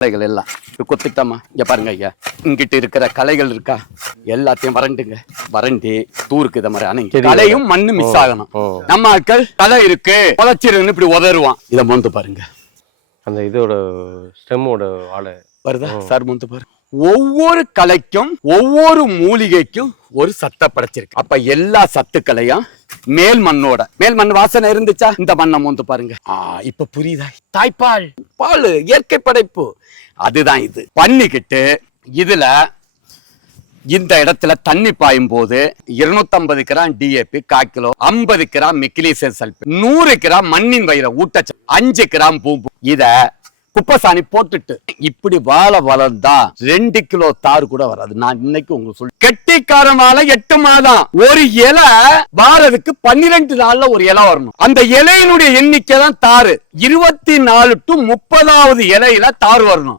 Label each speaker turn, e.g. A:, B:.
A: கலைகள் எல்லாம். இப்ப கொத்துட்டோமா? இங்க பாருங்க ஐயா. இங்கிட்ட இருக்கிற கலைகள் இருக்கா? எல்லாத்தையும் வறண்டுங்க. வறண்டி தூருக்கு இத மாதிரி அணைங்க. கலையும் மண்ணு மிஸ் ஆகணும். நம்ம ஆட்கள் கலை இருக்கு. குலைச்சிருன்னு இப்படி உதறுவான் இத மொந்து பாருங்க.
B: அந்த இதோட ஸ்டெம்மோட ஆளை.
A: வருதா? சார் மொந்து பாருங்க ஒவ்வொரு கலைக்கும் ஒவ்வொரு மூலிகைக்கும் ஒரு சத்தை படைச்சிருக்கு. அப்ப எல்லா சத்துக்களையும் மேல் மண்ணோட. மேல் மண் வாசனை இருந்துச்சா? இந்த மண்ணை மோந்து பாருங்க. ஆ இப்ப புரியுதா? தாய்ப்பால். பால் இயற்கை படைப்பு. அதுதான் இது. பண்ணிக்கிட்டு இதுல இந்த இடத்துல தண்ணி பாயும் போது இருநூத்தம்பது கிராம் டிஏபி கால் கிலோ ஐம்பது கிராம் மெக்னீசியம் சல்பேட் நூறு கிராம் மண்ணின் வயிற ஊட்டச்சத்து அஞ்சு கிராம் பூம்பு. இதை குப்பசாணி போட்டுட்டு இப்படி வாழ வளர்ந்தா ரெண்டு கிலோ தாறு கூட வராது. நான் இன்னைக்கு உங்களுக்கு சொல்லி வாழை எட்டு மாதம். ஒரு இலை வாரதுக்கு பன்னிரெண்டு நாள்ல ஒரு இலை வரணும். அந்த இலையினுடைய எண்ணிக்கை தான் தாறு. இருபத்தி நாலு டு முப்பதாவது இலையில தார் வரணும்.